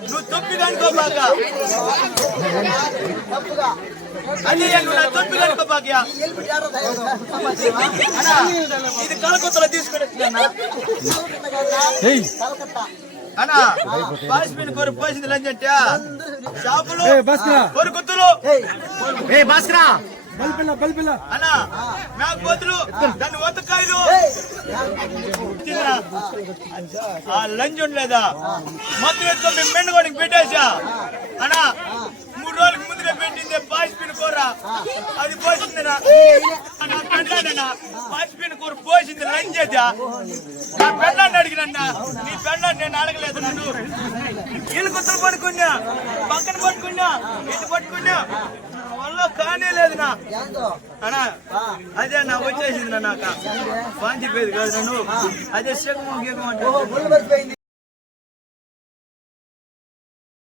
నువ్వు తొప్పిగా అనుకోబాక అదే నువ్వు నా తొప్పిగా అనుకోబాక ఇది కలకత్తలో తీసుకుని అన్నా బాస్పిన్ కోరు పోసింది లంచంటే షాపులు కొరుకుతులు అన్నా నాకు బదులు దాన్ని ఒత్తకాయలు ఆ లంచ్ ఉండలేదా మొత్తం ఎత్తుకో మేము మెండుకోడికి పెట్టేసా అన్నా 3 రోజులకు ముందుగా పెట్టింది బాస్పిన్ కూర అది పోసిందినా నా పెళ్ళాడనా బాస్పిన్ కూర పోసింది లంచ్ అయితే నా పెళ్ళాన్ని అడిగినన్నా నీ పెళ్ళాన్ని నేను అడగలేదు నన్ను ఇల్లు కుత్తలు పడుకున్నా పక్కన పట్టుకున్నా ఇటు పట్టుకున్నా వల్ల కానే లేదు నా అన్నా అదే నా వచ్చేసింది నా నాకు పాంచిపోయేది కాదు నన్ను అదే శకం అంటే